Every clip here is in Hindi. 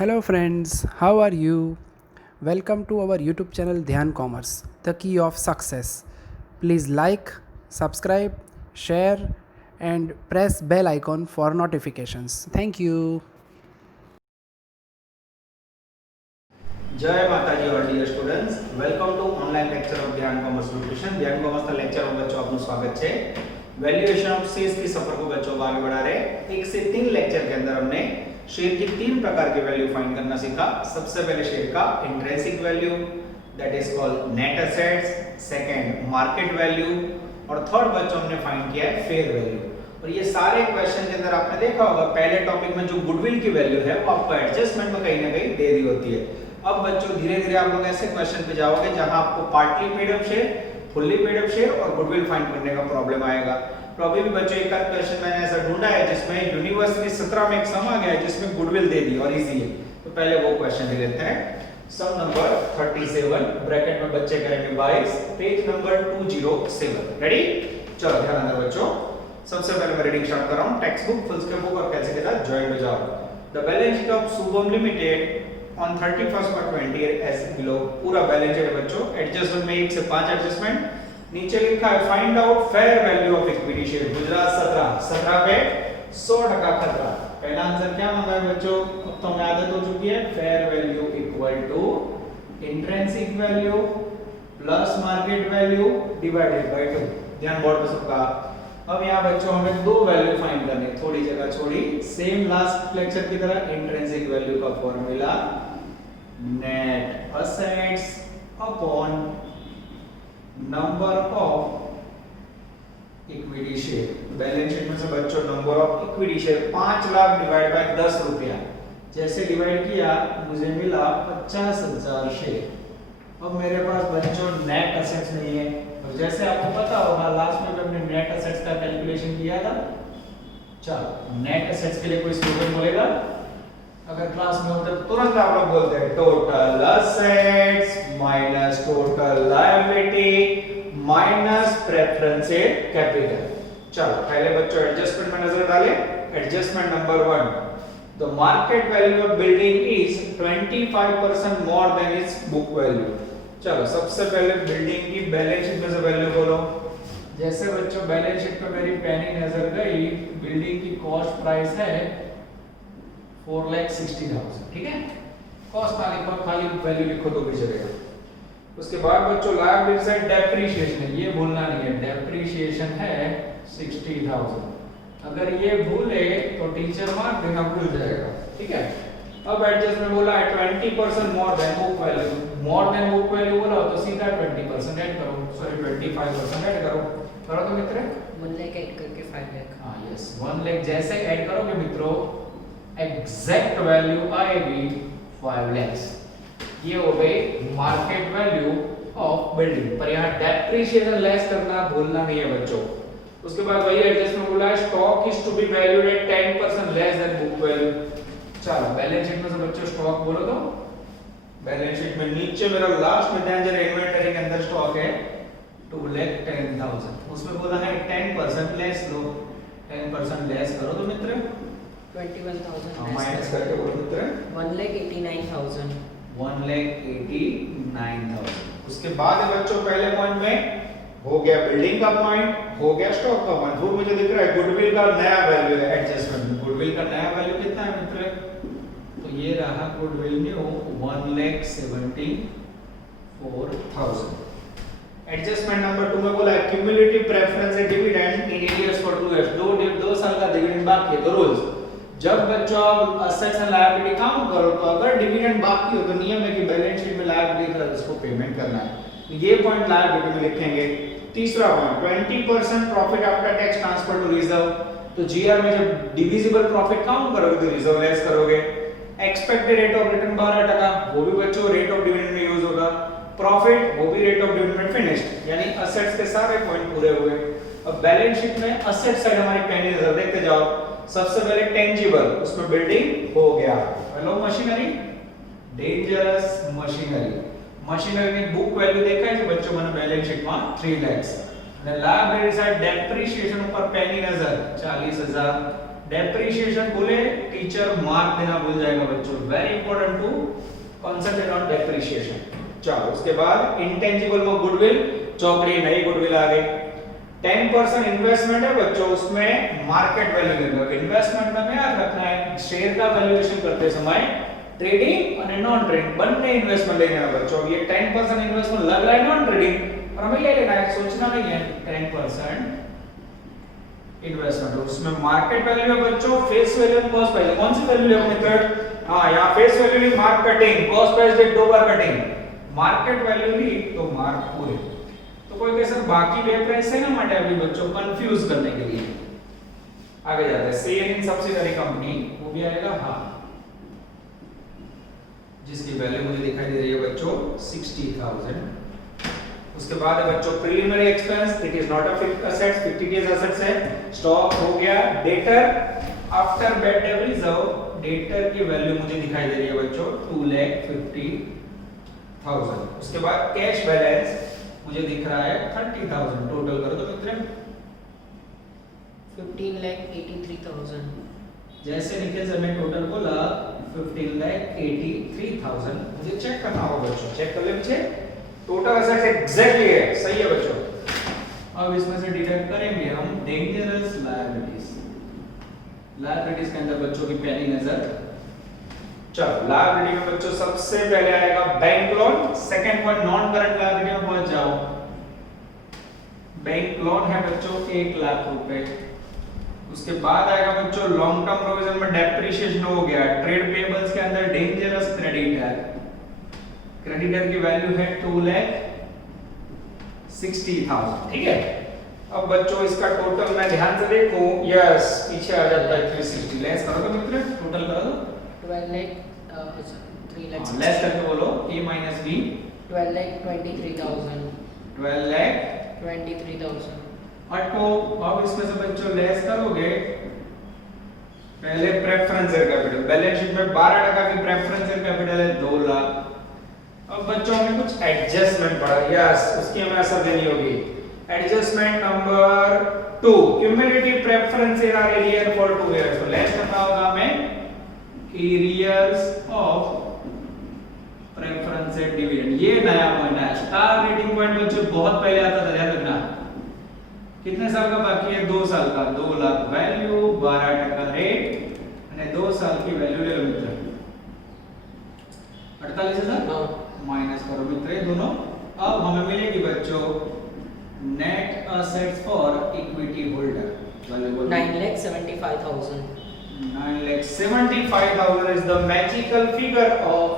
Hello friends, how are you? Welcome to our YouTube channel Dhyan Commerce, the key of success. Please like, subscribe, share and press bell icon for notifications. Thank you. जय माताजी और dear students welcome to online lecture of Dhyan commerce nutrition Dhyan commerce का लेक्चर में बच्चों आपનું સ્વાગત છે वैल्यूएशन ऑफ शेयर्स की सफर को बच्चों आगे बढ़ा रहे एक से तीन लेक्चर के अंदर हमने शेयर की तीन प्रकार के वैल्यू फाइंड करना सीखा। सबसे पहले शेयर का intrinsic value that is called net assets, second market value और थर्ड बच्चों हमने फाइंड किया है फेयर वैल्यू। और ये सारे क्वेश्चन के अंदर आपने देखा होगा पहले टॉपिक में जो गुडविल की वैल्यू है वो आपको एडजस्टमेंट में कहीं ना कहीं दे दी होती है। अब बच्चों धीरे धीरे आप लोग ऐसे क्वेश्चन पे जाओगे जहां आपको partly paid up share, fully paid up share और गुडविल फाइंड करने का प्रॉब्लम आएगा। तो अभी भी बच्चों एक क्वेश्चन मैंने ऐसा ढूंढा है जिसमें यूनिवर्सिटी 17 में एक सम आ गया है जिसमें गुडविल दे दी और इजी है। तो पहले वो क्वेश्चन ले लेते हैं। सम नंबर 37 ब्रैकेट में बच्चे करेंगे 22, पेज नंबर 207। रेडी? चलो ध्यान देना बच्चों। सबसे पहले मैं रीडिंग स्टार्ट कर रहा हूं। Text book, foolscap book और कैलसी के साथ ज्वाइन हो जाओ। The balance sheet of Shubham limited on 31st for 20 as below। पूरा बैलेंस शीट है बच्चों। एडजस्टमेंट में 1 से 5 एडजस्टमेंट। नीचे लिखा है find out fair value of equity share. Gujarat 17 पे 100% खतरा। पहला आंसर क्या मांगा है बच्चों? अब तो हमें आदत हो चुकी है fair value equal to intrinsic value plus market value divided by 2। ध्यान बोर्ड पे सबका। अब यहाँ बच्चों हमें दो वैल्यू फाइंड करनी है, थोड़ी जगह छोड़ी। सेम लास्ट लेक्चर की तरह इंट्रिंसिक वैल्यू का formula net assets upon number of equity share. Balance sheet में से बच्चों number of equity share 5 lakh divide by 10 रुपया। जैसे डिवाइड किया मुझे मिला 50,000 शेयर। अब मेरे पास बच्चों नेट असेट्स नहीं है और जैसे आपको पता होगा लास्ट में हमने नेट असेट्स का कैलकुलेशन किया था। चलो नेट असेट्स के लिए कोई स्लोगन बोलेगा? अगर क्लास में होता तो तुरंत आप लोग बोलते हैं total assets minus total liability minus preferences capital. चलो पहले बच्चों एडजस्टमेंट में नजर डालें। Adjustment number 1, the market value of building is 25% more than it's book value. चलो सबसे पहले बिल्डिंग की बैलेंस शीट में से वैल्यू बोलो। जैसे बच्चों बैलेंस शीट पे मेरी पेनी नजर गई, बिल्डिंग की कॉस्ट प्राइस है 4,60,000। ठीक है, कॉस्ट ना लिखो, खाली वैल्यू लिखो तो भी चलेगा। उसके बाद बच्चों लायबिलिटी साइड डेप्रिसिएशन है, ये भूलना नहीं है। डेप्रिसिएशन है 60,000। अगर ये भूले तो टीचर मार्क देना भूल जाएगा। ठीक है। अब एडजस्टमेंट बोला है 20% more than book value. More than book value बोला तो सीधा 20% ऐड करो, सॉरी 25% ऐड करो। करो तो मित्र 1 लाख ऐड करके 5 लाख। हां यस, 1 लाख जैसे ऐड करोगे मित्रों एग्जैक्ट वैल्यू आएगी 5 लाख। ये हो गई मार्केट वैल्यू ऑफ बिल्डिंग। पर यहां डेप्रिसिएशन लेस करना भूलना नहीं है बच्चों। उसके बाद वही एडजस्टमेंट बोला है stock is to be valued at 10% less than book value. चलो बैलेंस शीट में से बच्चों स्टॉक बोलो तो बैलेंस शीट में नीचे मेरा लास्ट में ध्यान जरा इन्वेंटरी के अंदर स्टॉक है 2,10,000। उसमें बोला है 10% लेस लो। 10% लेस करो तो मित्र 21,000 माइनस करके बोलो मित्र 1,89,000। 1,89,000। उसके बाद है बच्चों पहले पॉइंट में हो गया बिल्डिंग का पॉइंट, हो गया स्टॉक का पॉइंट। फिर मुझे दिख रहा है गुडविल का नया वैल्यू है एडजस्टमेंट में। गुडविल का नया वैल्यू कितना है मित्र? तो ये रहा गुडविल न्यू 1,74,000। एडजस्टमेंट नंबर 2 में बोला cumulative preference dividend in years for 2 years. 2 साल का डिविडेंड बाकी है। तो रूल्स जब बच्चों आप असेट्स एंड लायबिलिटी काउंट करो तो अगर डिविडेंड बाकी हो तो नियम है कि बैलेंस शीट में लायबिलिटी का उसको पेमेंट करना है। तो ये पॉइंट लायबिलिटी में लिखेंगे। तीसरा point 20% profit after tax transfer to reserve. तो जीआर में जब डिविजिबल प्रॉफिट काउंट करोगे तो रिजर्व लेस करोगे। एक्सपेक्टेड रेट ऑफ रिटर्न 12%, वो भी बच्चों रेट ऑफ डिविडेंड में यूज होगा। प्रॉफिट वो भी रेट ऑफ डिविडेंड फिनिश्ड, यानी असेट्स के सारे पॉइंट पूरे हुए। अब बैलेंस शीट में असेट साइड हमारी पहली नजर देखते जाओ। सबसे पहले टेंजिबल, उसमें बिल्डिंग हो गया। Hello machinery, dangerous machinery. Machinery की बुक वैल्यू देखा है जो बच्चों मैंने बैलेंस शीट में 3 लाख। लायबिलिटी साइड डेप्रिसिएशन ऊपर पहली नजर 40,000। डेप्रिसिएशन बोले टीचर मार्क देना भूल जाएगा बच्चों, very important to concentrate on depreciation. चलो उसके बाद इंटेंजिबल में गुडविल, चौकड़ी नई गुडविल आ गई। 10% इन्वेस्टमेंट है बच्चों, उसमें मार्केट वैल्यू देंगे। इन्वेस्टमेंट में याद रखना है शेयर का वैल्यूएशन करते समय ट्रेडिंग और नॉन ट्रेडिंग बन्ने इन्वेस्टमेंट लेना है बच्चों। ये 10% इन्वेस्टमेंट लग रहा है नॉन ट्रेडिंग और हमें ले लेना है, सोचना नहीं है। 10% इन्वेस्टमेंट, उसमें मार्केट वैल्यू है बच्चों, फेस वैल्यू और कॉस्ट प्राइस। कौन सी वैल्यू है मेथड? हां यहां फेस वैल्यू ली, मार्क कटिंग, कॉस्ट प्राइस दे दो बार कटिंग, मार्केट वैल्यू ली तो मार्क पूरे। तो कोई कहे सर बाकी वे प्राइस है ना माटे अभी बच्चों कंफ्यूज करने के लिए आगे जाते हैं। शेयर इन सब्सिडरी कंपनी वो भी आएगा, हां जिसकी वैल्यू मुझे दिखाई दे रही है बच्चों 60,000। उसके बाद है बच्चों preliminary expense, it is not a fixed assets, 50 days assets है। स्टॉक हो गया। Debtor after bad debt reserve, debtor की वैल्यू मुझे दिखाई दे रही है बच्चों 2,50,000। उसके बाद कैश बैलेंस मुझे दिख रहा है 30,000। टोटल करो तो मित्र 15,83,000। जैसे निखिल सर ने टोटल बोला 15,83,000, मुझे चेक करना होगा बच्चों, चेक कर ले पीछे टोटल एसेट्स एग्जैक्टली है, सही है बच्चों। अब इसमें से डिडक्ट करेंगे हम डेंजरस लायबिलिटीज। लायबिलिटीज के अंदर बच्चों की पहली नजर, चलो लायबिलिटी में बच्चों सबसे पहले आएगा bank loan. Second point non current liability में पहुंच जाओ। बैंक लोन है बच्चों 1 लाख रुपए। उसके बाद आएगा बच्चों लॉन्ग टर्म प्रोविजन में डेप्रिसिएशन हो गया। ट्रेड पेबल्स के अंदर डेंजरस क्रेडिटर, क्रेडिटर की वैल्यू है 2,60,000, ठीक है। अब बच्चों इसका टोटल मैं ध्यान से देखूं, यस पीछे आ जाता है 360। लेस करो तो मित्र, टोटल करो तो 12,03,000। लेस करके बोलो a माइनस b 12,23,000। 12,23,000। हटो। अब इसमें से बच्चों लेस करोगे पहले preference share capital, balance sheet में 12% की प्रेफरेंस शेयर कैपिटल है 2 लाख। अब बच्चों हमें कुछ एडजस्टमेंट पड़ा, यस उसकी हमें असर देनी होगी। Adjustment number 2, cumulative preference share are arrear for 2 years. तो लेस करना होगा हमें arrears of preference share dividend. ये नया पॉइंट है, स्टार रेटिंग पॉइंट बच्चों बहुत पहले आता था, ध्यान रखना। कितने साल का बाकी है? 2 साल का। 2 लाख वैल्यू, 12% रेट और 2 साल की वैल्यू ले लो मित्र 48,000 माइनस करो मित्र ये दोनों। अब हमें मिलेगी बच्चों net assets for equity holder, 9,75,000। 9,75,000 is the magical figure of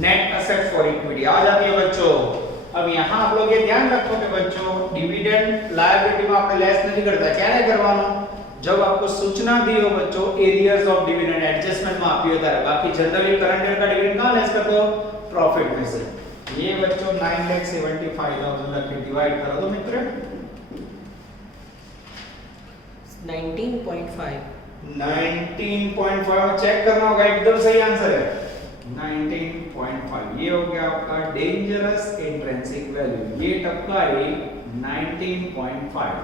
net assets for equity. आ जाती है बच्चों। अब यहाँ आप लोग ये ध्यान रखोगे बच्चों, डिविडेंड लायबिलिटी में आपने लेस नहीं करता, क्या है करवाना? जब आपको सूचना दी हो बच्चों एरियर्स ऑफ डिविडेंड, एडजस्टमेंट में आप ये होता है। बाकी जनरली करंट ईयर का डिविडेंड कहां लेस कर दो? प्रॉफिट में से। ये बच्चों 9,75,000 रख के डिवाइड करो तो मित्र 19.5। 19.5 चेक करना होगा, एकदम सही आंसर है 19.5। ये हो गया आपका डेंजरस इंट्रिंसिक वैल्यू, ये टपका है 19.5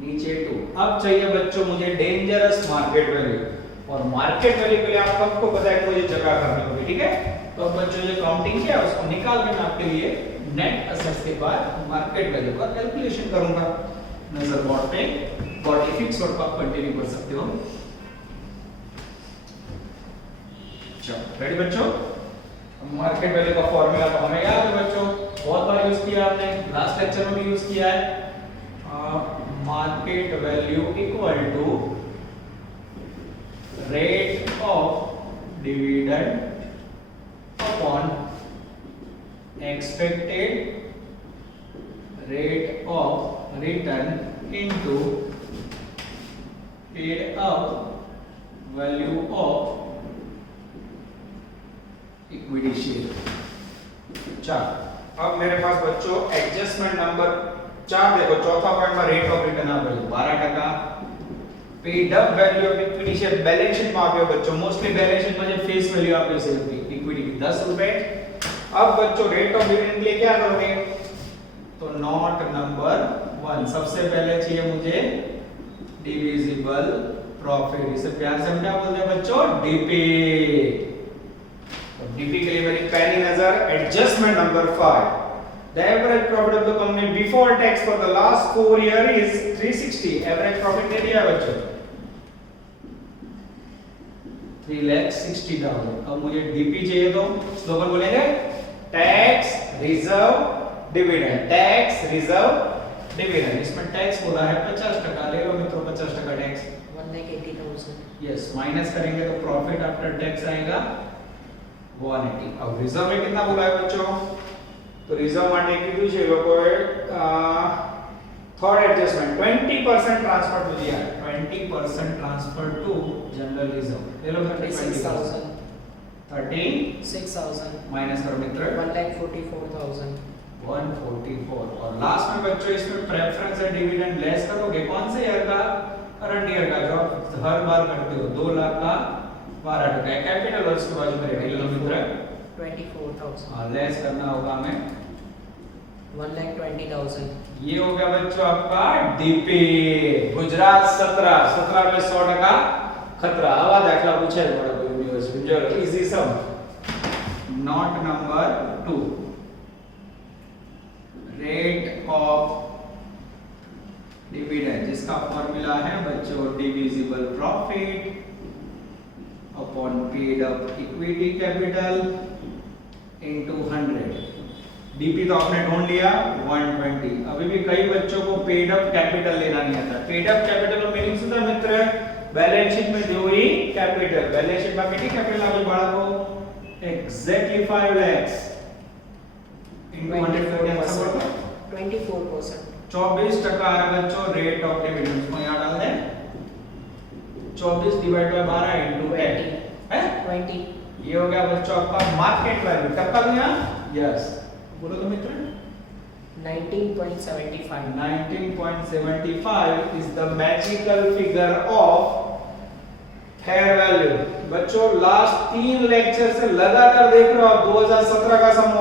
नीचे 2। अब चाहिए बच्चों मुझे डेंजरस मार्केट वैल्यू, और मार्केट वैल्यू के लिए आप सबको पता है मुझे जगह करनी होगी, ठीक है। तो अब बच्चों जो काउंटिंग किया उसको निकाल के मैं आपके लिए नेट असेट्स के बाद मार्केट वैल्यू का कैलकुलेशन करूंगा। नजर बोर्ड पे, बोर्ड फिक्स और आप कंटिन्यू कर सकते हो। चलो रेडी बच्चों। मार्केट वैल्यू का फॉर्मूला तो हमें याद है बच्चों, बहुत बार यूज किया आपने, लास्ट लेक्चर में भी यूज किया है। Market value equal to rate of dividend upon expected rate of return into paid up value of equity share. चलो अब मेरे पास बच्चों एडजस्टमेंट नंबर 4 देखो, चौथा पॉइंट में rate of return of value 12%, paid up value of equity share balance sheet में आप बच्चों मोस्टली बैलेंस शीट में जो फेस वैल्यू आप से होती है इक्विटी की 10 रुपए। अब बच्चों रेट ऑफ डिविडेंड के लिए क्या करोगे? तो नोट नंबर 1 सबसे पहले चाहिए मुझे डिविजिबल प्रॉफिट, इसे प्यार से हम क्या बोलते हैं बच्चों? डीपी। डीपी के लिए मेरी पहली नजर adjustment number 5। The average profit of the company before tax for the last 4 years is 360. Average profit दे दिया है बच्चों 3,60,000। अब मुझे डीपी चाहिए तो स्लोगन बोलेंगे tax reserve dividend, tax reserve dividend. इसमें टैक्स बोला है 50%, ले लो मित्रों 50% टैक्स। 1,80,000. यस, माइनस करेंगे तो प्रॉफिट आफ्टर टैक्स आएगा 180। अब रिजर्व में कितना बोला है बच्चों? तो रिजर्व માટે કીધું છે લોકોએ થર્ડ એડજસ્ટમેન્ટ 20% ટ્રાન્સફર ટુ દિયા, 20% ટ્રાન્સફર ટુ જનરલ રિઝર્વ। ले लो 36,000. 36,000 માइनस करो मित्र 1,44,000. 144। और लास्ट में बच्चों इसमें प्रेफरेंस और डिविडेंड लेस करोगे कौन से ईयर का? करंट ईयर का, जो आप हर बार करते हो। 2 लाख का 12%। कैपिटल और उसके बाजू में ले लो मित्र 24,000. लेस करना होगा हमें 1,20,000. ये हो गया बच्चों आपका डीपी। गुजरात 17 में 100% खतरा। आवा दाखला पूछे बड़ा कोई यूनिवर्सिटी जो easy sum. Note number 2, rate of dividend, जिसका फॉर्मूला है बच्चों divisible profit upon paid up equity capital into 100। DP तो आपने ढूंढ लिया 120। अभी भी कई बच्चों को पेड अप कैपिटल लेना नहीं आता। पेड अप कैपिटल નો मीनिंग શું થાય મિત્ર? બેલેન્સ શીટ में જોઈ कैपिटल, બેલેન્સ શીટ માં કેટલી कैपिटल આવે બાળકો? Exactly 5 lakhs into 100 24%. 24% आ रहा बच्चों रेट ऑफ डिविडेंड्स को यहाँ डाल दें 24 डिवाइड बाय 12 into 10 है 20. ये हो गया बच्चों आपका मार्केट वैल्यू। टक्का दूं यहाँ? यस, बोलो तो मित्र 19.75. 19.75 is the magical figure of fair value। बच्चों लास्ट 3 लेक्चर से लगातार देख रहे हो आप 2017 का समूह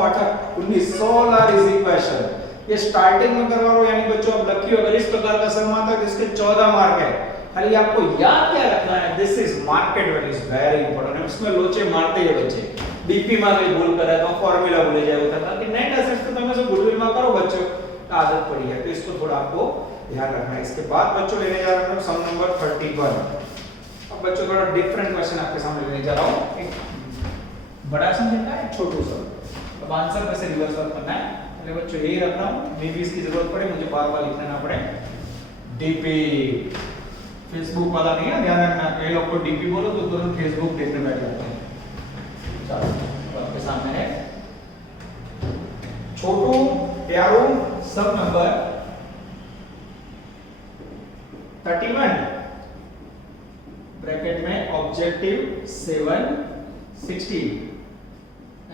19 सोलर इज इक्वेशन। ये स्टार्टिंग में करवा रहा हूं, यानी बच्चों अब लकी अगर इस प्रकार का सम आता है इसके 14 मार्क है। खाली आपको याद क्या रखना है? This is market value, is very important. इसमें लोचे मारते हैं बच्चे। बीपी में कोई भूल करे तो फॉर्मूला भूल जाए होता था कि नेट एसेट्स तो तुम्हें से गुडविल में करो बच्चों, आदत पड़ी है तो इसको थोड़ा आपको ध्यान रखना है। इसके बाद बच्चों लेने जा रहा हूं सम नंबर 31। अब बच्चों थोड़ा डिफरेंट क्वेश्चन आपके सामने लेने जा रहा हूं। एक बड़ा सम देता है, छोटू सम। अब आंसर कैसे रिवर्स वर्क करना है, अरे बच्चों यही रख रहा हूं, मे भी इसकी जरूरत पड़े, मुझे बार-बार लिखना ना पड़े। डीपी फेसबुक वाला नहीं है, ध्यान रखना। कई लोग को डीपी बोलो तो तुरंत फेसबुक देखने बैठ जाते हैं। चलो आपके सामने है छोटू प्यारू सब नंबर 31 ब्रैकेट में objective 7 60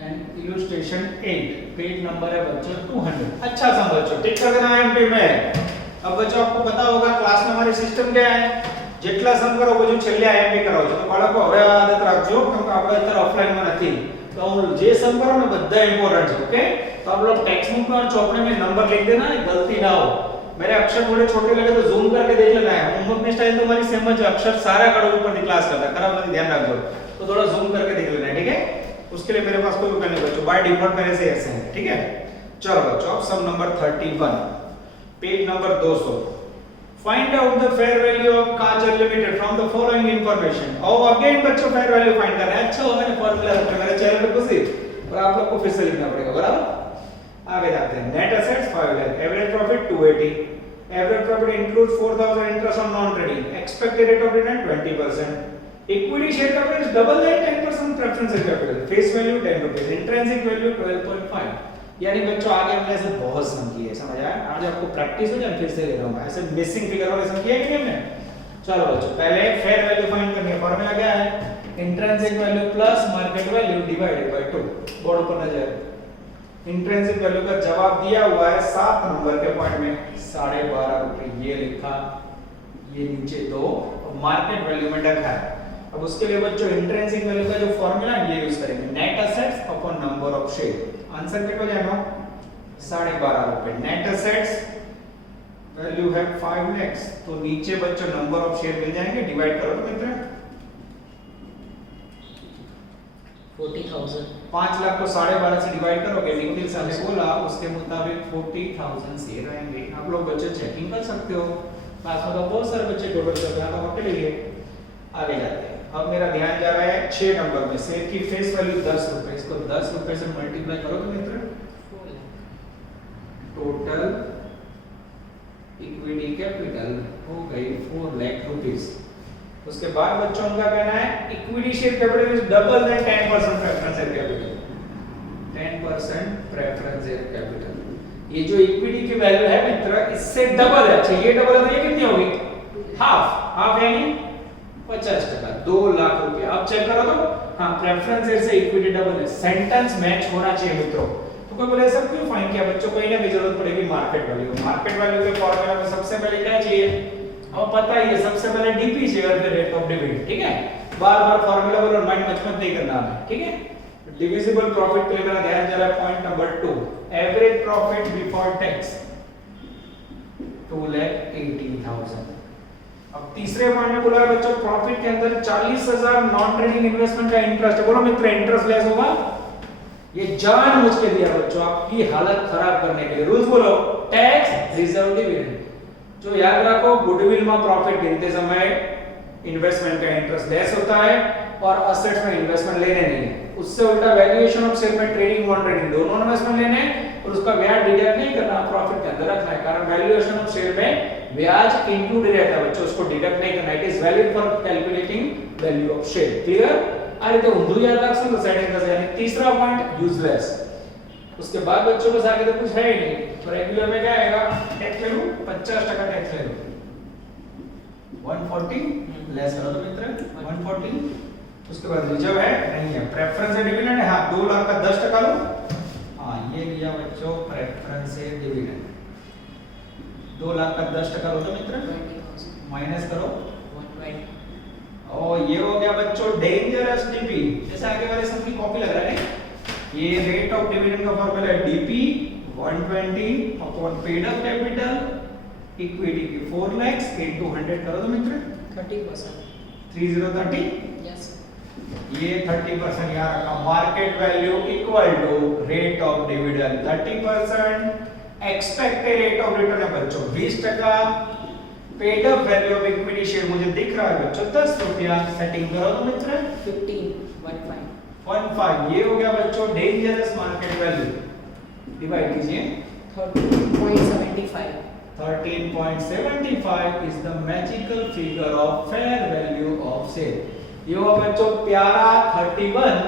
and illustration 8। Page number है बच्चों 200। अच्छा सम बच्चों टिक कर देना एमपी में। अब बच्चों आपको पता होगा क्लास में हमारी सिस्टम क्या है, જેટલા સમ કરો બધું છેલ્લે આઈએમપી કરાવો છો। તો બાળકો હવે આદત રાખજો કેમ કે આપણે અત્યારે ઓફલાઈન માં નથી, तो જે સમ કરો ને બધા इंपॉर्टेंट है। ओके, तो आप लोग टेक्स्ट बुक में और चौपड़े में नंबर लिख देना, गलती ना हो। मेरे अक्षर थोड़े छोटे लगे तो जूम करके देख लेना है। होमवर्क में स्टाइल तो हमारी सेम है, अक्षर सारा कड़ो ऊपर की क्लास करता है, खराब नहीं, ध्यान रखो। तो थोड़ा जूम करके देख लेना है, ठीक है। उसके लिए मेरे पास कोई उपाय नहीं बच्चों, बाय डिफॉल्ट मेरे से ऐसे है, ठीक है। चलो बच्चों अब sum number 31 page number 200। Find out the fair value of Kajal Limited from the following information। और अगेन बच्चों fair value find करना है। अच्छा मैंने फॉर्मूला रखा मेरे चेहरे पे खुशी, और आप लोग को फिर से लिखना पड़ेगा, बराबर। आगे जाते हैं। Net assets 5 lakh, average profit 280, average profit includes 4000 interest on non trading, expected rate of return 20%, equity share capital is double that 10% preference capital, face value 10 rupees, intrinsic value 12.5। यानी बच्चों आगे हमने ऐसे बहुत सम किए, समझ आया। आज आपको प्रैक्टिस हो जाए फिर से ले रहा हूं, ऐसे मिसिंग फिगर वाले सम किए कि नहीं हमने। चलो बच्चों पहले फेयर वैल्यू फाइंड करनी है। फॉर्मूला क्या है? Intrinsic value plus market value divided by 2। Board पर नजर, इंट्रिंसिक वैल्यू का जवाब दिया हुआ है 7 नंबर के पॉइंट में 12.5 रुपए, ये लिखा, ये नीचे 2, और मार्केट वैल्यू में रखा है। अब उसके लिए बच्चों इंट्रिंसिक वैल्यू का जो फॉर्मूला है ये यूज करेंगे, net assets upon number of share. Answer कितना हो जाएगा? 12.5 रुपए। नेट एसेट्स वैल्यू है 5 lakhs, तो नीचे बच्चों नंबर ऑफ शेयर मिल जाएंगे, डिवाइड करो तो मित्र 40,000. 5 लाख को 12.5 से डिवाइड करोगे, निखिल सर ने बोला उसके मुताबिक 40,000 शेयर आएंगे। आप लोग बच्चे चेकिंग कर सकते हो, क्लास में तो बहुत सारे बच्चे टोटल कर रहे हैं, आप अकेले आगे जाते हैं। अब मेरा ध्यान जा रहा है 6 नंबर में, शेयर की फेस वैल्यू 10 रुपए, इसको 10 रुपए से मल्टीप्लाई करो तो मित्र 4 lakh. टोटल इक्विटी कैपिटल हो गई 4 लाख रुपीस। उसके बाद बच्चों का कहना है equity share capital is double than 10% preference share capital, 10% preference share capital. ये जो इक्विटी की वैल्यू है मित्र इससे डबल है। अच्छा ये डबल है तो ये कितनी होगी, हाफ यानी 50%, 2 लाख रुपए। अब चेक करो तो हाँ प्रेफरेंस शेयर से इक्विटी डबल है, सेंटेंस मैच होना चाहिए मित्रों। तो कोई बोले सर क्यों फाइन किया बच्चों, कोई ना भी जरूरत पड़ेगी मार्केट वैल्यू। मार्केट वैल्यू के फॉर्मूला में सबसे पहले क्या चाहिए, हमें पता ही है, सबसे पहले डीपी शेयर पे रेट ऑफ डिविडेंड, ठीक है। बार-बार फॉर्मूला बोलो, माइंड मत नहीं करना है, ठीक है। डिविजिबल प्रॉफिट पे मेरा ध्यान जा रहा है point number 2, average profit before tax 2,80,000। अब तीसरे पॉइंट में बोला है बच्चों प्रॉफिट के अंदर 40,000 नॉन ट्रेडिंग इन्वेस्टमेंट का इंटरेस्ट है। बोलो मित्र इंटरेस्ट लेस होगा, ये जानबूझ के दिया बच्चों आपकी हालत खराब करने के लिए। रूल्स बोलो, टैक्स रिजर्व डिविडेंड, जो याद रखो गुडविल में प्रॉफिट गिनते समय इन्वेस्टमेंट का इंटरेस्ट लेस होता है और असेट्स में इन्वेस्टमेंट लेने नहीं है। उससे उल्टा वैल्यूएशन ऑफ शेयर में ट्रेडिंग नॉन ट्रेडिंग दोनों इन्वेस्टमेंट लेने और उसका ब्याज डिडक्ट नहीं करना, प्रॉफिट के अंदर रखना है। कारण वैल्यूएशन ऑफ शेयर में ब्याज इंक्लूडेड रहता है बच्चों, उसको डिडक्ट नहीं करना। It is valid for calculating value of share. Clear? आ रही तो ऊंधू याद रख सकते साइड का, यानी तीसरा पॉइंट यूजलेस। उसके बाद बच्चों को आगे तो कुछ है ही नहीं, तो रेगुलर में क्या आएगा, टैक्स ले लो 50% टैक्स ले लो, 140 लेस करो तो मित्र 140। उसके बाद रिजर्व है नहीं है, प्रेफरेंस है डिविडेंड है, हाँ 2 लाख का 10% लो, हाँ ये लिया बच्चों प्रेफरेंस है डिविडेंड, 2 लाख का 10% लो तो मित्र 20,000. माइनस करो 120. और ये हो गया बच्चों डेंजरस डीपी। जैसे आगे वाले सब की कॉपी लग रहा है, ये रेट ऑफ डिविडेंड का फार्मूला है DP 120 upon paid up capital equity की 4 लाख इनटू 100 करो तो मित्र 30%. 3030। Yes. ये 30% यहाँ रखा, market value equal to rate of dividend 30%, expected rate of return है बच्चों 20%, paid up value of equity share मुझे दिख रहा है बच्चों 10 रुपया, सेटिंग करो तो मित्र 15। ये हो गया बच्चों डेंजरस मार्केट वैल्यू, डिवाइड कीजिए 13.75. 13.75 is the magical figure of fair value of share। ये हुआ बच्चों प्यारा 31,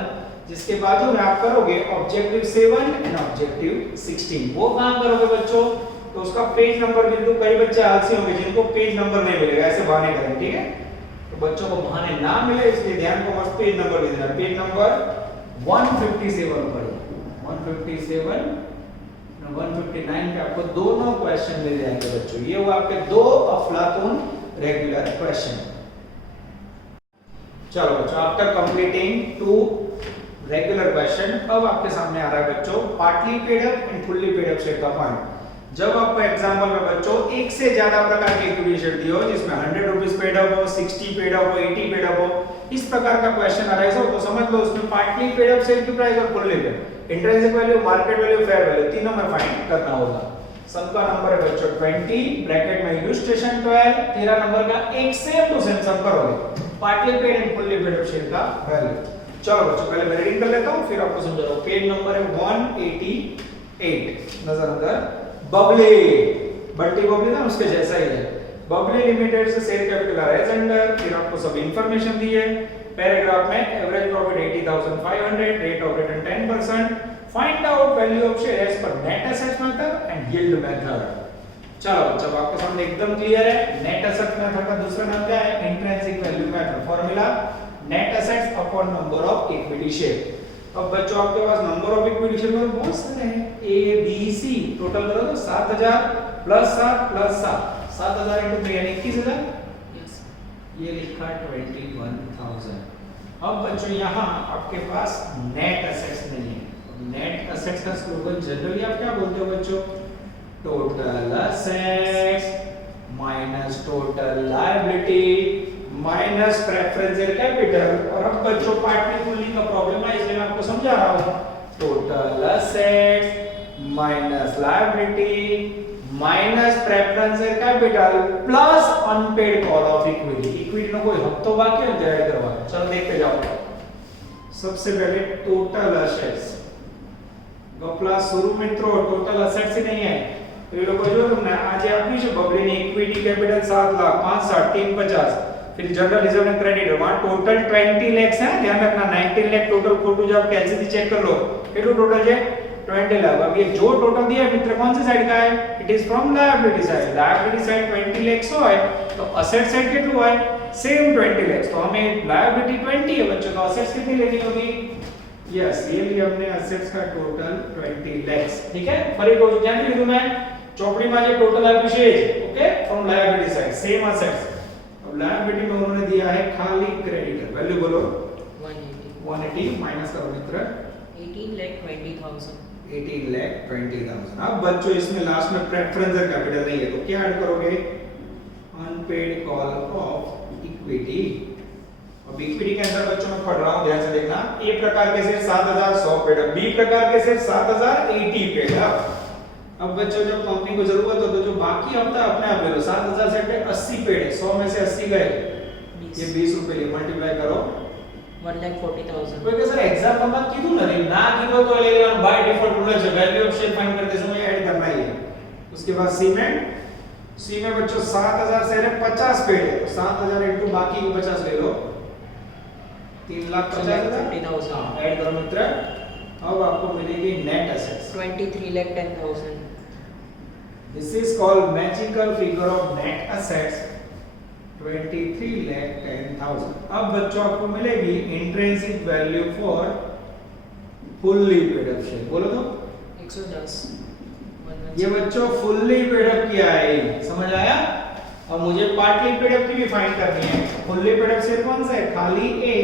जिसके बाजू में आप करोगे ऑब्जेक्टिव 7 एंड ऑब्जेक्टिव 16। वो काम करोगे बच्चों तो उसका पेज नंबर बिल्कुल, कई बच्चे आलसी होंगे जिनको पेज नंबर नहीं मिलेगा, ऐसे बहाने करेंगे, ठीक है। तो बच्चों को बहाने ना मिले इसलिए ध्यान को मस्त पेज नंबर भी देना। पेज नंबर 157 पर 157 159 पे आपको दोनों क्वेश्चन मिल जाएंगे बच्चों। ये हुआ आपके 2 अफलातून रेगुलर क्वेश्चन। चलो बच्चों आफ्टर कंप्लीटिंग 2 रेगुलर क्वेश्चन, अब आपके सामने आ रहा है बच्चों partly paid up and fully paid up share का पॉइंट। जब आपको एग्जांपल में बच्चों एक से ज्यादा प्रकार के इक्विटी शेयर दिए हो जिसमें 100 रुपीस पेड अप हो, 60 पेड अप हो, 80 पेड अप हो, इस प्रकार का क्वेश्चन अराइज हो तो समझ लो उसमें पार्टली पेड अप शेयर की प्राइस और fully paid, intrinsic value, market value, fair value तीनों में फाइंड करना होगा। सबका नंबर है बच्चों 20, ब्रैकेट में इलस्ट्रेशन 12, 13 नंबर का एक सेम टू सेम सम करोगे partly paid and fully paid up share का वैल्यू। चलो बच्चों पहले मैं रीडिंग कर लेता हूं फिर आपको समझा रहा हूं। पेज नंबर है 188, नजर अंदर बबली, बंटी बबली ना उसके जैसा ही है। बबली लिमिटेड से शेयर कैपिटल अराइज अंडर, फिर आपको सब इंफॉर्मेशन दी है। पैराग्राफ में average profit 80,500, rate of return 10%, find out value of share as per net assets method and yield method. चलो जब आपके सामने एकदम क्लियर है, नेट एसेट मेथड का दूसरा नाम क्या है, intrinsic value method. Formula net assets upon number of equity share. अब बच्चों आपके पास नंबर ऑफ इक्विटी शेयर बहुत सारे हैं, ए बी सी, टोटल करो तो 7,000 प्लस 7 प्लस 7, 7,000 into 3 यानी 21,000। Yes. ये लिखा 21,000। अब बच्चों यहाँ आपके पास नेट एसेट्स नहीं है। नेट एसेट्स का स्लोगन जनरली आप क्या बोलते हो बच्चों, total assets minus total liability minus preferential capital. और अब बच्चों पार्टिकुलरली का प्रॉब्लम है इसलिए मैं आपको समझा रहा हूं। Total assets minus liability minus preferential capital plus unpaid call of equity. Equity में कोई हफ्तों बाकी है ऐड करवा। चलो देखते जाओ। सबसे पहले टोटल असेट्स गपला शुरू में तो टोटल असेट्स ही नहीं है तो ये लोग जो तुमने आज आपकी जो बबली ने इक्विटी कैपिटल 7 लाख 5 60 3 50 फिर जनरल रिजर्व एंड क्रेडिट वहां टोटल 20 लाख है। ध्यान रखना 19 लाख टोटल फोटो जब आप कैलसी चेक कर लो कितना टोटल है 20 लाख। अब ये जो टोटल दिया है मित्र कौन सी साइड का है? It is from liability side. Liability side 20 lakh हो है तो असेट साइड कितना है? सेम 20 लाख। तो हमें लायबिलिटी 20 है बच्चों तो असेट्स कितनी लेनी होगी? यस ये लिए हमने असेट्स का टोटल 20 लाख। ठीक है फरी को ध्यान से लिखूं मैं चौपड़ी में जो total appreciate okay from liability side same assets. अब लायबिलिटी में उन्होंने दिया है खाली क्रेडिटर वैल्यू बोलो 180 माइनस करो मित्र 18,20,000 18,20,000। अब बच्चों इसमें लास्ट में प्रेफरेंशियल कैपिटल नहीं है तो क्या ऐड करोगे? Unpaid call of equity. अब इक्विटी के अंदर बच्चों मैं पढ़ रहा हूं ध्यान से देखना। ए प्रकार के शेयर 7100 पेड अप, बी प्रकार के शेयर 7080 पेड अप। अब बच्चों जब कंपनी को जरूरत हो तो जो बाकी हफ्ता अपने आप ले लो। 7000 से पे 80 पेड है 100 में से 80 गए ये 20 रुपए लिए मल्टीप्लाई करो 1,40,000 कोई सर एग्जांपल मत कीधું નથી ना कीधो तो ले लेना बाय डिफॉल्ट रूल है वैल्यू ऑफ शेयर फाइंड करते समय ऐड करना ही है। उसके बाद सी में बच्चों 7000 से 50 पेड है तो 7000 इनटू बाकी के 50 ले लो 3,50,000 ऐड करो मित्र। अब आपको मिलेगी net assets 23,10,000 this is called magical figure of net assets 23,10,000। अब बच्चों आपको मिलेगी intrinsic value for fully paid up share बोलो तो 110 ये बच्चों फुल्ली पेड अप किया है समझ आया। अब मुझे पार्टली पेड अप की भी फाइंड करनी है। फुल्ली पेड अप शेयर कौन सा है? खाली ए।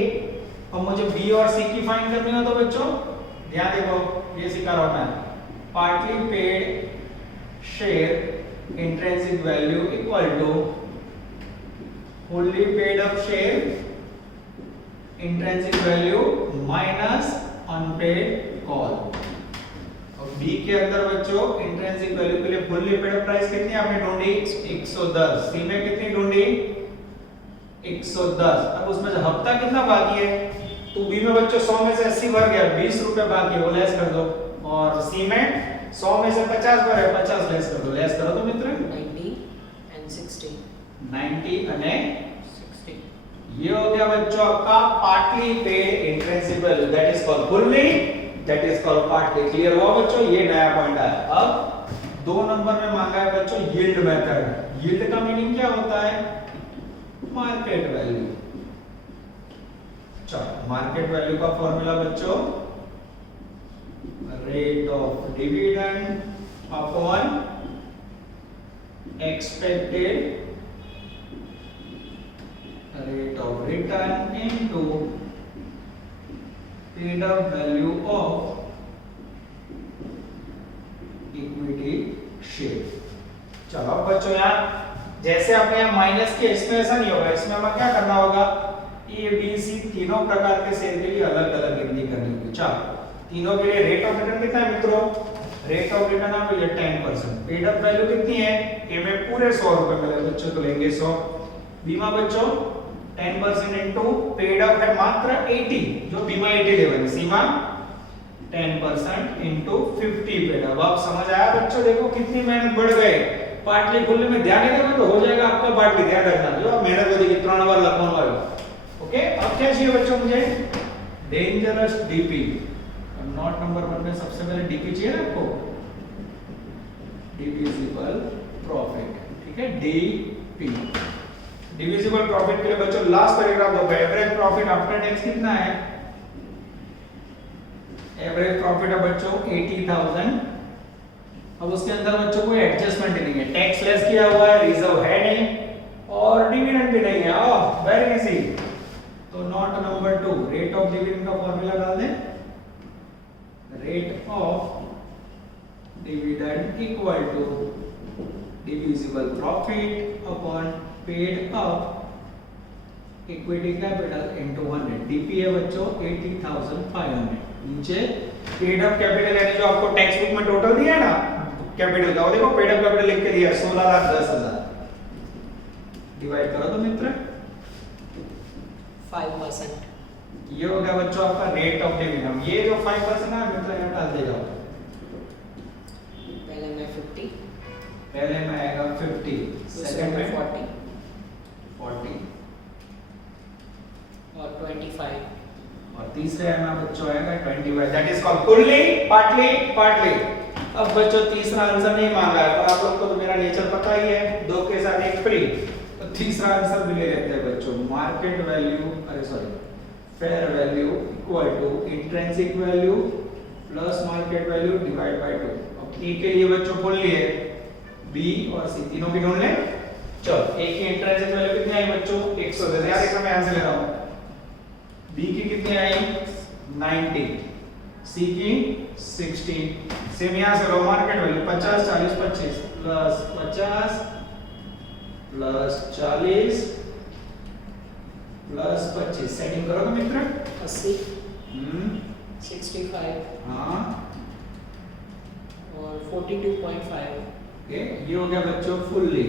अब मुझे बी और सी की फाइंड करनी हो तो बच्चों ध्यान देखो ये सिखा रहा हूं मैं। Partly paid share intrinsic value equal to fully paid up share intrinsic value minus unpaid call। और B के अंदर बच्चों इंट्रिंसिक वैल्यू के लिए fully paid up प्राइस कितनी आपने ढूंढी 110। C में कितनी ढूंढी 110। अब उसमें से हफ्ता कितना बाकी है तो B में बच्चों 100 में से 80 भर गया 20 रुपए बाकी है वो लेस कर दो। और C में 100 में से 50 भर है 50 लेस कर दो। लेस करो तो मित्र 90 and 60 90 અને 60 ये हो गया बच्चों आपका partly paid intrinsic value that is called fully that is called partly. Clear हुआ बच्चों ये नया पॉइंट आया। अब 2 नंबर में मांगा है बच्चों यील्ड मेथड। यील्ड का मीनिंग क्या होता है? Market value. चलो मार्केट वैल्यू का फॉर्मूला बच्चों rate of dividend upon expected rate of return into paid up value of equity share। चलो बच्चों यार जैसे आपने यहाँ माइनस के इसमें ऐसा नहीं होगा। इसमें हमें क्या करना होगा ए बी सी तीनों प्रकार के शेयर के लिए अलग अलग गिनती करनी होगी। चलो तीनों के लिए रेट ऑफ रिटर्न कितना है मित्रों? रेट ऑफ रिटर्न आप ये 10%। पेड अप वैल्यू कितनी है? ए में पूरे 100 रुपए मिले बच्चों तो लेंगे 100। बीमा बच्चों 10% इनटू पेड अप है मात्र 80 जो बीमा 80 लेवल सीमा 10% इनटू 50 पेड अप। अब समझ आया बच्चों देखो कितनी मेहनत बढ़ गए। पार्टली फुल्ली में ध्यान देना तो हो जाएगा आपका पार्टली। ध्यान रखना जो मेहनत बढ़ेगी 3 बार लखवाना वाला। ओके अब क्या चाहिए बच्चों मुझे डेंजरस डीपी। नोट नंबर 1 में सबसे पहले डीपी चाहिए ना आपको डिविजिबल प्रॉफिट। ठीक है डीपी डिविजिबल प्रॉफिट के लिए बच्चों लास्ट पैराग्राफ दो। एवरेज प्रॉफिट आफ्टर टैक्स कितना है? एवरेज प्रॉफिट है बच्चों 80,000। अब उसके अंदर बच्चों कोई एडजस्टमेंट नहीं है। टैक्स लेस किया हुआ है रिजर्व है नहीं और डिविडेंड भी नहीं है। Oh very easy. तो note number 2 rate of dividend का फॉर्मूला डाल दें। Rate of dividend equal to divisible profit upon paid up equity capital into 100। DP है बच्चों 80,500। नीचे पेड अप कैपिटल यानी जो आपको टेक्स्ट बुक में टोटल दिया है ना कैपिटल का, वो देखो पेड अप कैपिटल लिख के दिया 16,10,000। डिवाइड करो तो मित्र 5%. ये हो गया बच्चों आपका रेट ऑफ डिविडेंड। ये जो 5% है मित्र यहाँ डाल दे जाओ। पहले में 50, पहले में आएगा 50, दूसरे सेकंड में में 40 40 और 25. और तीसरे में बच्चों आएगा 25। That is called fully partly partly. अब बच्चों तीसरा आंसर नहीं मांगा है, पर आप लोग को तो मेरा नेचर पता ही है, दो के साथ एक फ्री। तो तीसरा आंसर भी ले लेते हैं बच्चों। मार्केट वैल्यू, अरे sorry, fair value equal to intrinsic value plus market value divide by 2। अब ए के लिए बच्चों बोल लिए बी और सी तीनों की ढूंढ लें। चलो ए की इंट्रिंसिक वैल्यू कितनी आई बच्चों 110। यार एक मैं यहां से ले रहा हूं। बी की कितनी आई 90, सी की 60। सेम यहां से लो market value 50 40 25 plus 50 plus 40 plus 25। Setting करो तो मित्र 80, 65 हाँ और 42.5. ओके। ये हो गया बच्चों फुल्ली,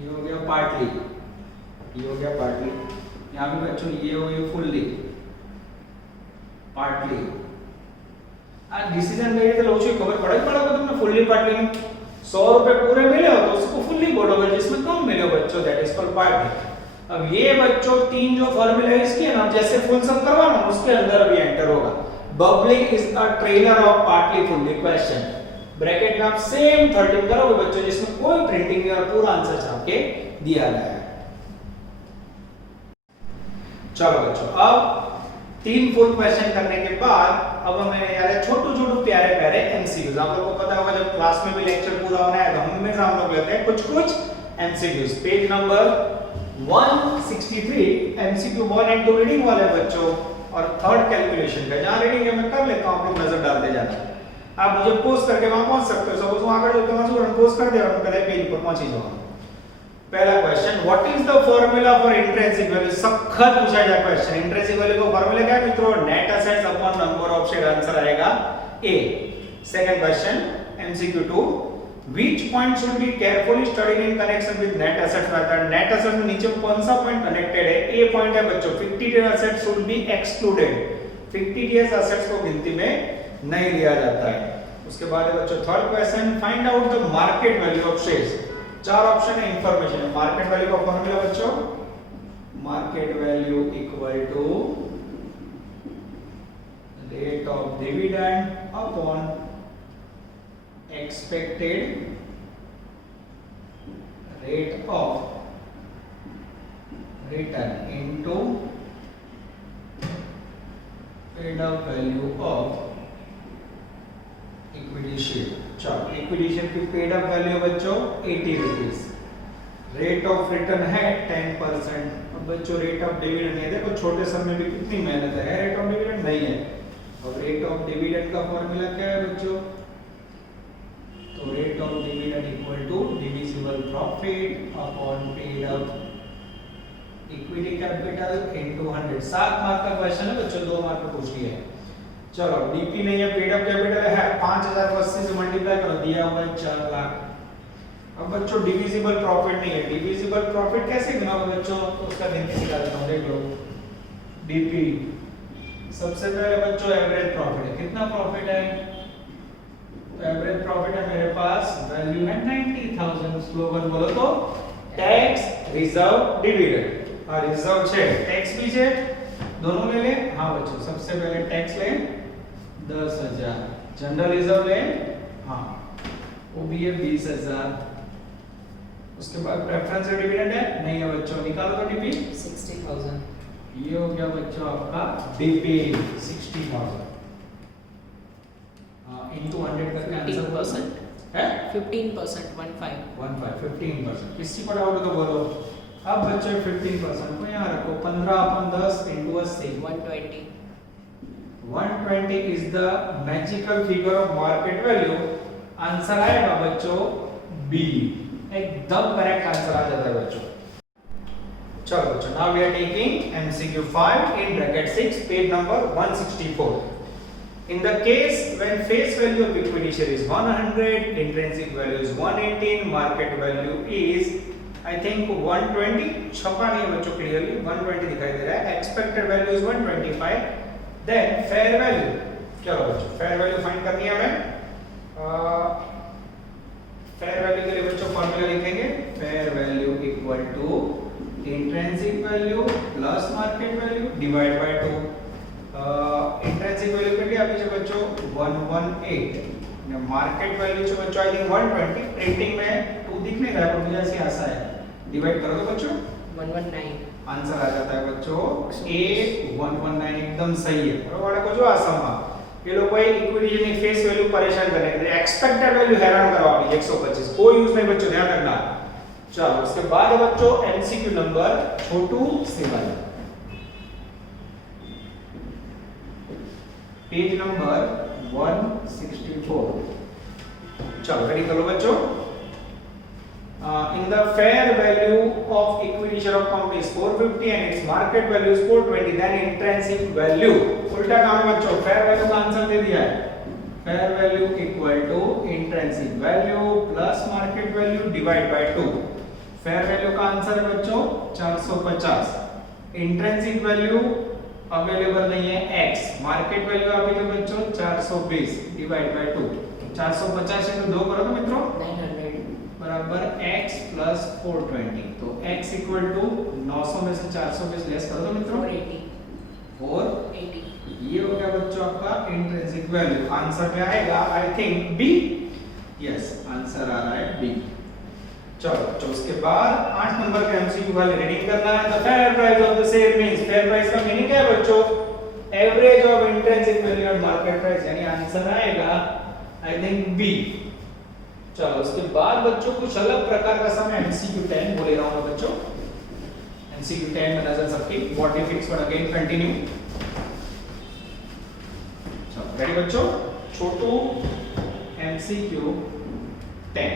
ये हो गया पार्टली, ये हो गया पार्टली। यहाँ पे बच्चों ये हो गई फुल्ली पार्टली। आज डिसीजन ले तो लोग खबर पड़ा तुमने फुल्ली पार्टली में 100 रुपए पूरे मिले हो तो उसको फुल्ली बोलोगे, जिसमें कम मिले बच्चों दैट इज कॉल्ड पार्टली। अब ये बच्चों तीन जो फॉर्मूला है इसके ना जैसे फुल सब करवाना उसके अंदर भी एंटर होगा। Bubbling is a trailer of partly fully question. Bracket में आप सेम 13 करोगे बच्चों, जिसमें कोई प्रिंटिंग नहीं और पूरा आंसर छाप के दिया गया है। चलो बच्चों, अब तीन फुल क्वेश्चन करने के बाद अब हमें यार छोटू प्यारे प्यारे एमसीक्यूज। आप लोगों को पता होगा जब क्लास में भी लेक्चर पूरा होना है तो हमेशा हम लोग लेते हैं कुछ MCQs. Page number 163 MCQ 1 and 2 reading वाले बच्चों और थर्ड कैलकुलेशन का। जहां रीडिंग है मैं कर लेता हूं, आप लोग नजर डालते जाना। आप मुझे पोस्ट करके वहां पहुंच सकते हो। सपोज वहां आगे जो वहां पोस्ट कर दिया और पहले पेज पर पहुंच ही जाओ। पहला question, what is the formula for intrinsic value? सखत पूछा जाए क्वेश्चन। इंट्रिंसिक वैल्यू का फार्मूला क्या है मित्रों? Net assets upon number of share. Answer आएगा A. Second question MCQ 2, which point should be carefully studied in connection with net assets method? Net assets में नीचे कौन सा पॉइंट कनेक्टेड है? ए पॉइंट है बच्चों, fictitious assets should be excluded. Fictitious assets को गिनती में नहीं लिया जाता है। उसके बाद है बच्चों third question, find out the market value of shares. चार ऑप्शन है, इंफॉर्मेशन है। मार्केट वैल्यू का फॉर्मूला बच्चों, market value equal to rate of dividend upon expected rate of return into paid up value of equity share. चलो इक्विटी शेयर की पेड अप वैल्यू बच्चों 80 रुपीस। रेट ऑफ रिटर्न है 10%। अब बच्चों रेट ऑफ डिविडेंड है, देखो छोटे सम में भी कितनी मेहनत है। रेट ऑफ डिविडेंड नहीं है। अब रेट ऑफ डिविडेंड का फॉर्मूला क्या है बच्चों? तो rate of dividend equal to divisible profit upon paid up equity capital into 100। 7 mark का क्वेश्चन है बच्चों, 2 मार्क का पूछ लिया है। चलो डीपी नहीं है, पेड अप कैपिटल है 5000 को 80 से मल्टीप्लाई करो, दिया हुआ है 4 लाख। अब बच्चों डिविजिबल प्रॉफिट नहीं है। डिविजिबल प्रॉफिट कैसे गिनोगे बच्चों? तो उसका गिनती सिखा देता हूं, देख लो। डीपी सबसे पहले बच्चों एवरेज प्रॉफिट है। कितना प्रॉफिट है? तो एवरेज प्रॉफिट है मेरे पास, वैल्यू है 90000। स्लोगन बोलो तो टैक्स रिजर्व डिविडेंड। और रिजर्व છે टैक्स भी છે, दोनों ले ले। हां बच्चों सबसे पहले टैक्स ले 10000, जनरल रिजर्व ले, हां वो भी है 20000। उसके बाद प्रेफरेंस डिविडेंड है नहीं है बच्चों, निकालो तो डीपी 60,000. ये हो गया बच्चों आपका डीपी 60,000। हां इनटू 100 करके आंसर 15% है 15% 15%। किसी पर डाउट हो तो बोलो। अब बच्चों 15% को यहाँ रखो, 15/10 × 80 120. 120 120 is the magical figure of market value, answer आएगा बच्चों बी, एकदम करेक्ट आंसर आ जाता है बच्चों। चलो बच्चों, now we are taking MCQ 5 in bracket 6, page number 164. In the case when face value of equity share is 100, intrinsic value is 118, market value is I think 120, छपा नहीं है बच्चों क्लियरली, 120 दिखाई दे रहा है, expected value is 125, then fair value, चलो बच्चों fair value फाइंड करनी है हमें। fair value के लिए बच्चों फॉर्मूला लिखेंगे, fair value equal to intrinsic value plus market value divided by 2। intrinsic value कितनी आ गई बच्चों 118, मार्केट वैल्यू जो बच्चों आई थिंक 120, प्रिंटिंग में 2 दिखने का पर मुझे ऐसी आशा है, डिवाइड करो तो बच्चों 119, आंसर आ जाता है बच्चों A 119, एकदम सही है। बरोबर को जो आसामा ये लोग कोई इक्विटी ની फेस वैल्यू परेशान करने के लिए एक्सपेक्टेड वैल्यू हैरान करवा दी 125, कोई यूज नहीं बच्चों, ध्यान रखना। चलो उसके बाद बच्चों एमसीक्यू नंबर छोटू 7, पेज नंबर 164। चलो रेडी करो बच्चों। In the fair value of equity share of company is 450 and its market value is 420, then intrinsic value, उल्टा काम है बच्चों, fair value का आंसर दे दिया है, fair value equal to intrinsic value plus market value divide by 2। fair value का आंसर है बच्चों 450, intrinsic value अवेलेबल नहीं है x, market value आप लिखे बच्चों 420 divide by 2, 450 से 2 करो तो मित्रों 900 बराबर x plus 420, तो x equal to 900 में से 420 लेस करो तो मित्रों 480, ये हो गया बच्चों आपका इंट्रिंसिक वैल्यू। आंसर क्या आएगा I think B, yes answer आ रहा है बी। चलो बच्चों उसके बाद 8 नंबर के एमसीक्यू वाले रीडिंग करना है। The fair price of the share means, fair price का मीनिंग क्या है बच्चों, average of intrinsic value and market price, यानी आंसर आएगा आई थिंक बी। चलो उसके बाद बच्चों कुछ अलग प्रकार का समय एमसीक्यू 10 बोले रहा हूं बच्चों, एमसीक्यू 10 में नजर सबकी बॉडी फिक्स पर अगेन कंटिन्यू। चलो रेडी बच्चों, छोटू MCQ 10,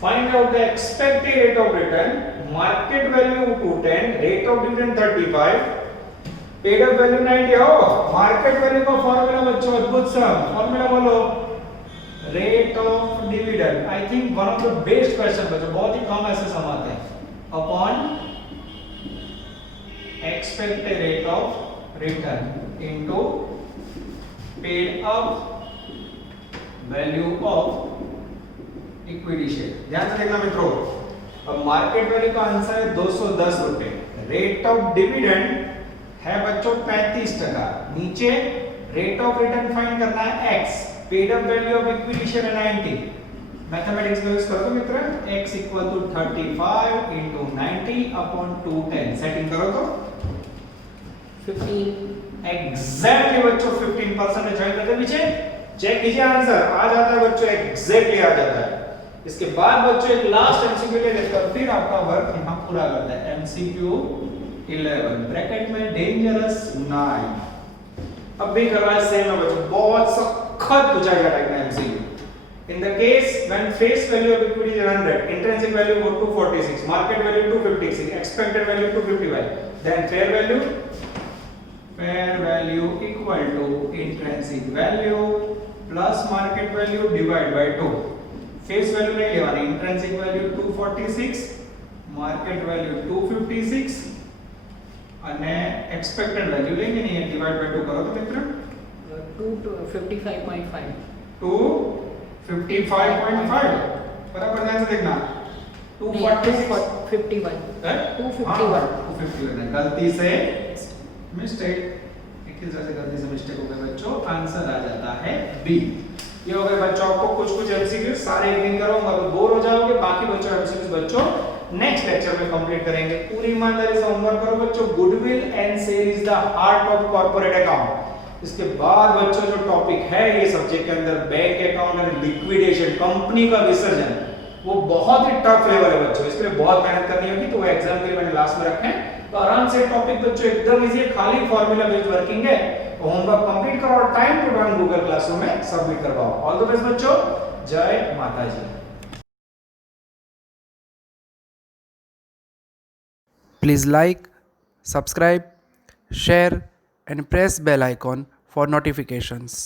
find out the expected rate of return, market value 210, rate of dividend 35, paid up value 90। हो मार्केट वैल्यू का फॉर्मूला बच्चों अद्भुत सा फॉर्मूला बोलो, rate of dividend, I think one of the best question बच्चों, बहुत ही कम ऐसे सम आते हैं, upon expected rate of return into paid up value of equity share. ध्यान से देखना मित्रों, अब मार्केट वैल्यू का आंसर है 210 रुपए, रेट ऑफ डिविडेंड है बच्चों 35%, नीचे रेट ऑफ रिटर्न फाइंड करना है x, paid up value of equity share है 90। मैथमेटिक्स में यूज करो तो मित्र x equal to 35 into 90 upon 210, setting करो तो 15, एग्जैक्टली बच्चों 15% ज्वाइन करते पीछे चेक कीजिए, आंसर आ जाता है बच्चों, एग्जैक्टली आ जाता है। इसके बाद बच्चों एक लास्ट एमसीक्यू ले लेते हैं, फिर आपका वर्क यहां पूरा करते हैं। एमसीक्यू 11 ब्रैकेट में डेंजरस 9, अब भी कर रहा है सेम है बच्चों, बहुत सख्त पूछा गया टाइप में MCQ. In the case when face value of equity is 100, intrinsic value 246, market value 256, expected value 255, then fair value equal to intrinsic value plus market value divided by 2। face value नहीं लेवानी, intrinsic value 246, market value 256 અને expected value लेंगे नहीं है, divide by 2 करो तो मित्र 255.5, 255.5 बराबर, ध्यान से देखना 246 251, है 251, 251 है, गलती से मिस्टेक, एक ही से गलती से मिस्टेक हो गई बच्चों, आंसर आ जाता है बी। ये हो गए बच्चों, आपको कुछ एमसीक्यू सारे इवनिंग करूंगा तो बोर हो जाओगे, बाकी बच्चों एमसीक्यू बच्चों नेक्स्ट लेक्चर में कंप्लीट करेंगे। पूरी ईमानदारी से होमवर्क करो बच्चों, goodwill and sale is the heart of corporate account. इसके बाद बच्चों जो टॉपिक है ये सब्जेक्ट के अंदर bank account and liquidation, company का विसर्जन, वो बहुत ही टफ लेवल है बच्चों, इसके लिए बहुत मेहनत करनी होगी, तो वो एग्जाम के लिए मैंने लास्ट में रखे हैं। तो आराम से टॉपिक बच्चों एकदम इजी है, खाली फार्मूला बेस्ड वर्किंग है, तो होमवर्क कंप्लीट करो। Time to time Google classroom में सबमिट करवाओ। ऑल द बेस्ट बच्चों, जय माता जी। Please like, subscribe, share and press bell icon for notifications.